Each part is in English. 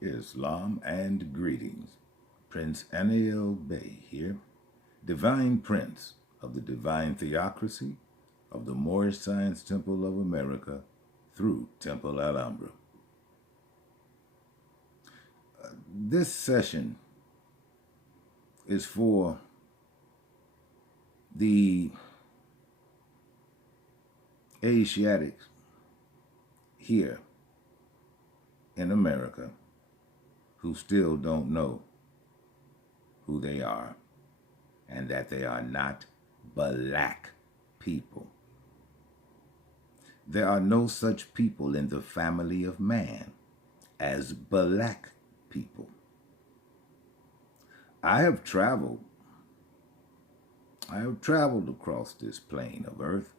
Islam and greetings. Princeanaelbey here, Divine Prince of the Divine Theocracy of the Moorish Science Temple of America through Temple Alhambra. This session is for the Asiatics here in America who still don't know who they are and that they are not Balack people. There are no such people in the family of man as Balack people. I have traveled across this plane of earth,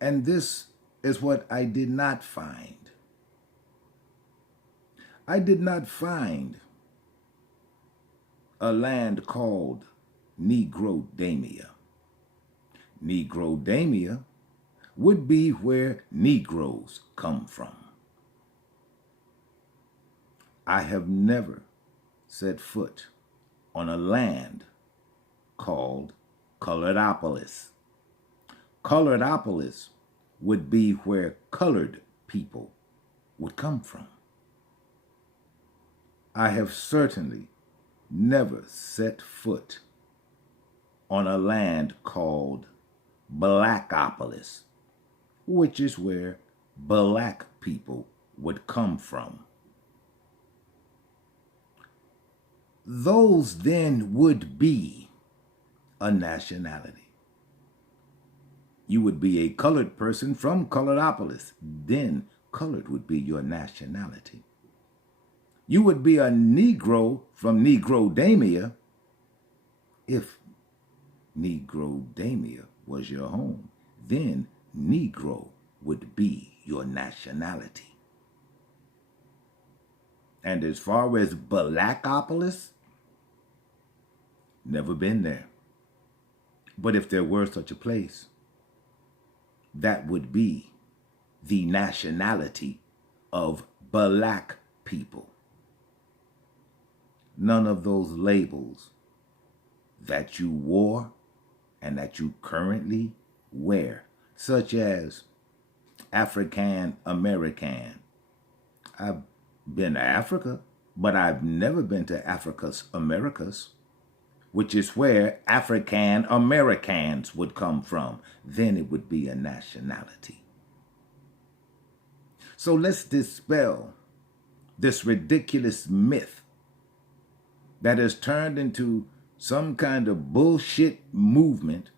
and this is what I did not find. I did not find a land called Negrodamia. Negrodamia would be where Negroes come from. I have never set foot on a land called Coloradopolis. Coloradopolis would be where colored people would come from. I have certainly never set foot on a land called Blackopolis, which is where Balack people would come from. Those then would be a nationality. You would be a colored person from Coloradopolis. Then colored would be your nationality. You would be a Negro from Negrodamia if Negrodamia was your home. Then Negro would be your nationality. And as far as Blackopolis, never been there. But if there were such a place, that would be the nationality of Balack people. None of those labels that you wore and that you currently wear, such as African American. I've been to Africa, but I've never been to Africa's Americas, which is where African Americans would come from. Then it would be a nationality. So let's dispel this ridiculous myth that has turned into some kind of bullshit movement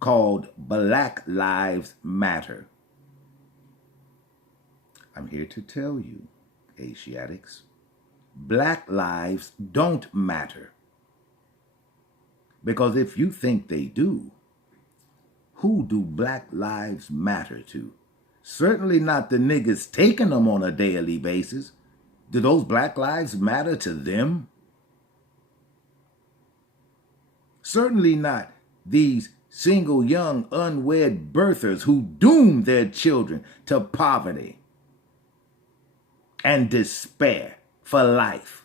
called Black Lives Matter. I'm here to tell you, Asiatics, Black lives don't matter. Because if you think they do, who do Black lives matter to? Certainly not the niggas taking them on a daily basis. Do those Black lives matter to them? Certainly not these single young unwed birthers who doom their children to poverty and despair for life.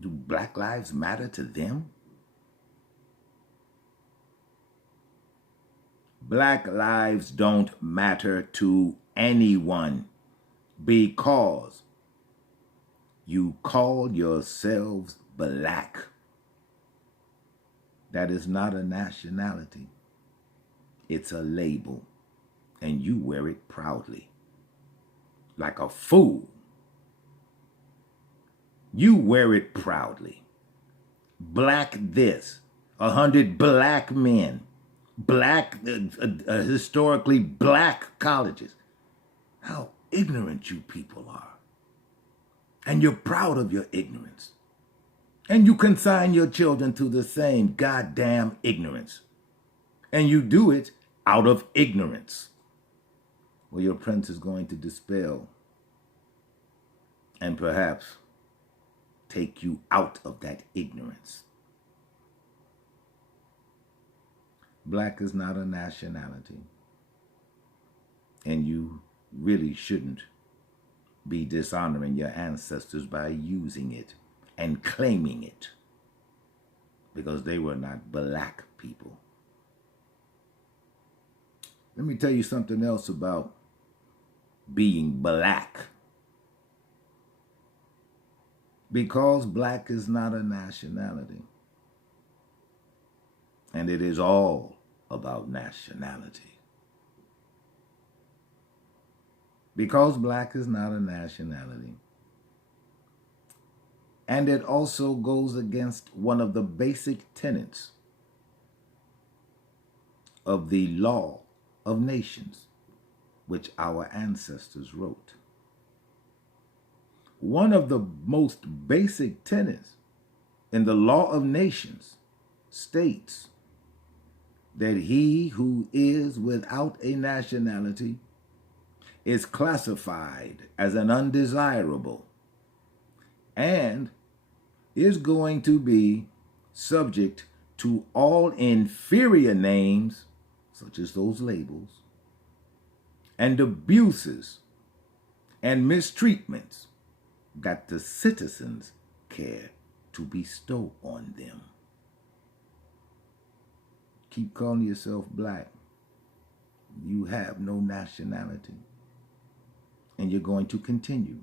Do Black lives matter to them? Black lives don't matter to anyone because you call yourselves Black. That is not a nationality. It's a label, and you wear it proudly. Like a fool. You wear it proudly. Black this, 100 black men, historically black colleges. How ignorant you people are. And you're proud of your ignorance. And you consign your children to the same goddamn ignorance. And you do it out of ignorance. Well, your prince is going to dispel and perhaps take you out of that ignorance. Black is not a nationality. And you really shouldn't be dishonoring your ancestors by using it and claiming it, because they were not black people. Let me tell you something else about being black. Because black is not a nationality, and it is all about nationality. Because black is not a nationality, and it also goes against one of the basic tenets of the law of nations, which our ancestors wrote. One of the most basic tenets in the law of nations states that he who is without a nationality is classified as an undesirable and is going to be subject to all inferior names, such as those labels, and abuses and mistreatments that the citizens care to bestow on them. Keep calling yourself black. You have no nationality. And you're going to continue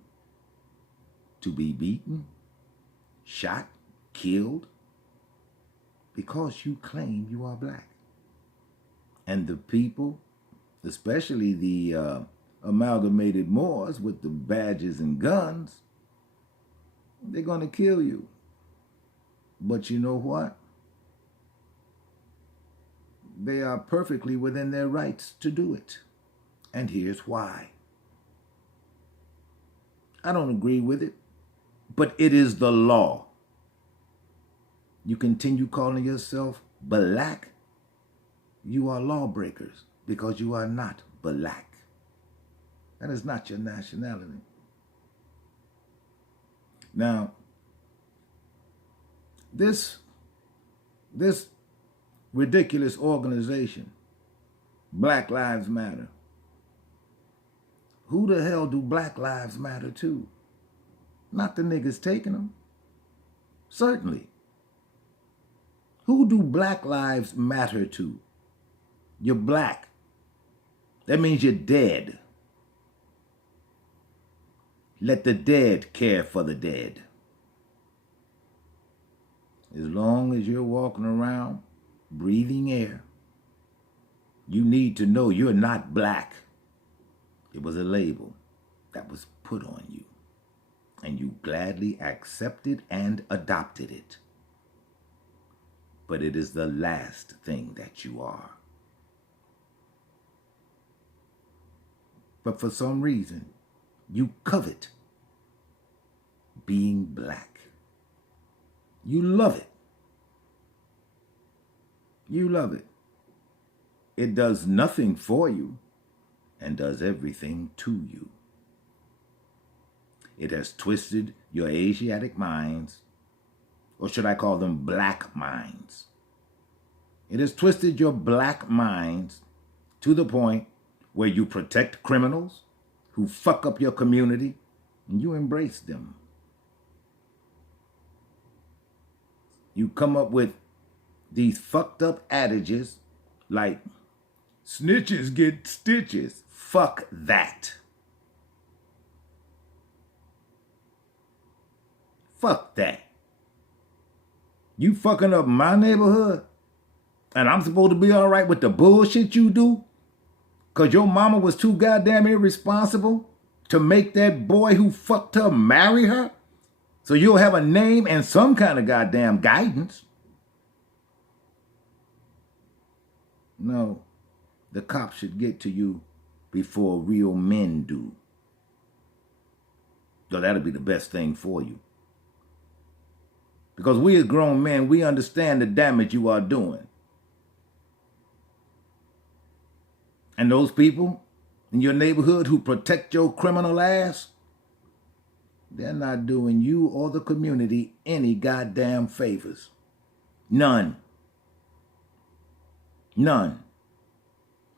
to be beaten, shot, killed, because you claim you are black. And the people, especially the amalgamated Moors with the badges and guns, they're going to kill you. But you know what? They are perfectly within their rights to do it. And here's why. I don't agree with it, but it is the law. You continue calling yourself black, you are lawbreakers because you are not black. That is not your nationality. Now, this ridiculous organization, Black Lives Matter, who the hell do Black Lives Matter to? Not the niggas taking them. Certainly. Who do Black Lives Matter to? You're black. That means you're dead. Let the dead care for the dead. As long as you're walking around, breathing air, you need to know you're not black. It was a label that was put on you, and you gladly accepted and adopted it. But it is the last thing that you are. But for some reason, you covet being black. You love it. You love it. It does nothing for you and does everything to you. It has twisted your Asiatic minds, or should I call them black minds? It has twisted your black minds to the point where you protect criminals who fuck up your community and you embrace them. You come up with these fucked up adages like, snitches get stitches. Fuck that. Fuck that. You fucking up my neighborhood and I'm supposed to be all right with the bullshit you do? Because your mama was too goddamn irresponsible to make that boy who fucked her marry her? So you'll have a name and some kind of goddamn guidance. No, the cops should get to you before real men do. So that'll be the best thing for you. Because we as grown men, we understand the damage you are doing. And those people in your neighborhood who protect your criminal ass, they're not doing you or the community any goddamn favors. None. None.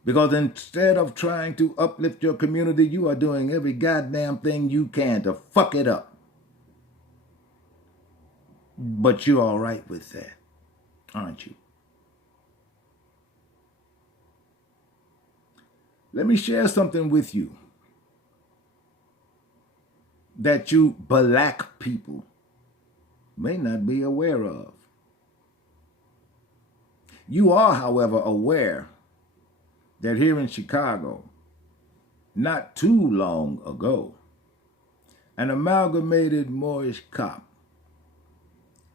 Because instead of trying to uplift your community, you are doing every goddamn thing you can to fuck it up. But you're all right with that, aren't you? Let me share something with you that you Balack people may not be aware of. You are, however, aware that here in Chicago, not too long ago, an amalgamated Moorish cop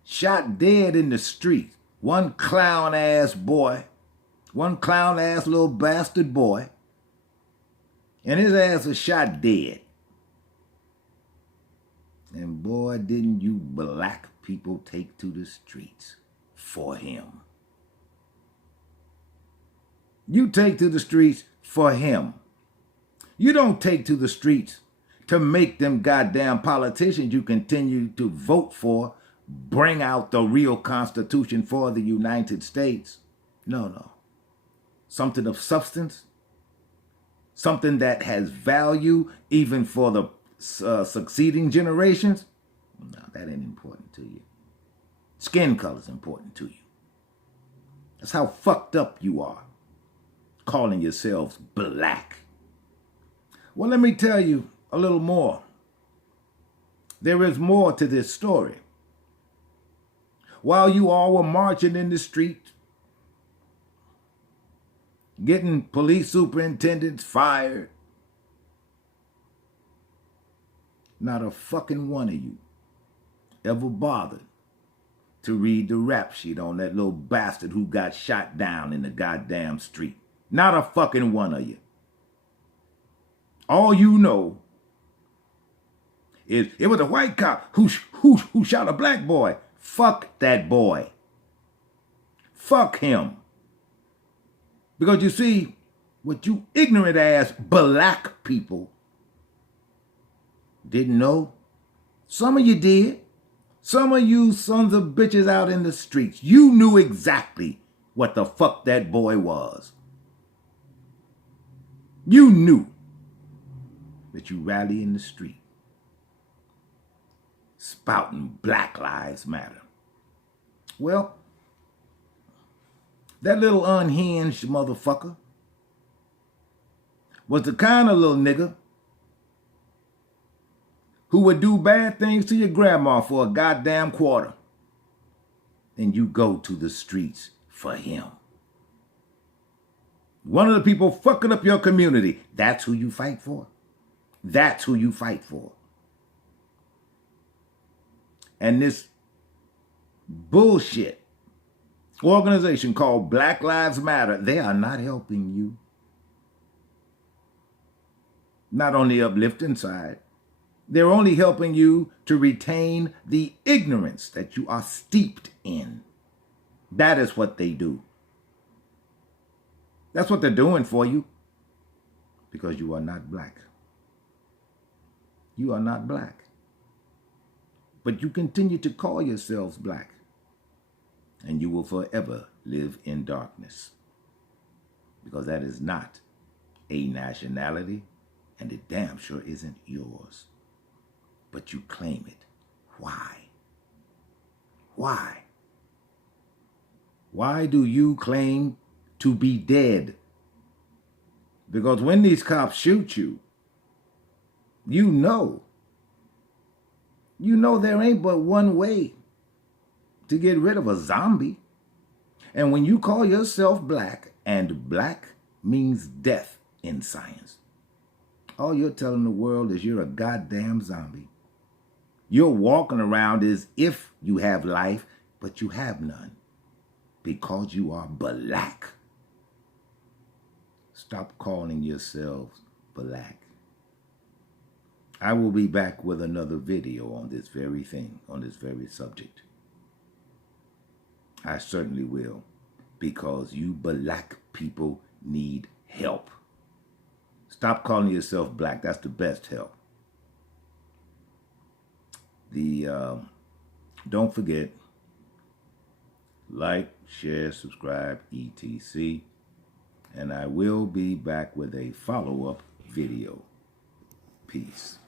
shot dead in the street one clown-ass boy, one clown-ass little bastard boy, and his ass was shot dead. And boy, didn't you Black people take to the streets for him. You take to the streets for him. You don't take to the streets to make them goddamn politicians you continue to vote for bring out the real Constitution for the United States. No. Something of substance, something that has value even for the succeeding generations. No, that ain't important to you. Skin color's important to you. That's how fucked up you are, calling yourselves Black. Well, let me tell you a little more. There is more to this story. While you all were marching in the street, getting police superintendents fired, not a fucking one of you ever bothered to read the rap sheet on that little bastard who got shot down in the goddamn street. Not a fucking one of you. All you know is it was a white cop who shot a black boy. Fuck that boy. Fuck him. Because you see, what you ignorant ass Black people didn't know, some of you did. Some of you sons of bitches out in the streets, you knew exactly what the fuck that boy was. You knew that you rally in the street, spouting Black Lives Matter. Well, that little unhinged motherfucker was the kind of little nigga who would do bad things to your grandma for a goddamn quarter. And you go to the streets for him. One of the people fucking up your community, that's who you fight for. That's who you fight for. And this bullshit organization called Black Lives Matter, they are not helping you. Not on the uplifting side. They're only helping you to retain the ignorance that you are steeped in. That is what they do. That's what they're doing for you. Because you are not Black. You are not Black. But you continue to call yourselves Black. And you will forever live in darkness. Because that is not a nationality. And it damn sure isn't yours. But you claim it. Why? Why? Why do you claim to be dead? Because when these cops shoot you, you know there ain't but one way to get rid of a zombie. And when you call yourself Black, and Black means death in science, all you're telling the world is you're a goddamn zombie. You're walking around as if you have life, but you have none. Because you are Black. Stop calling yourselves Black. I will be back with another video on this very thing, on this very subject. I certainly will. Because you Black people need help. Stop calling yourself Black. That's the best help. Don't forget, like, share, subscribe, etc. and I will be back with a follow-up video. Peace.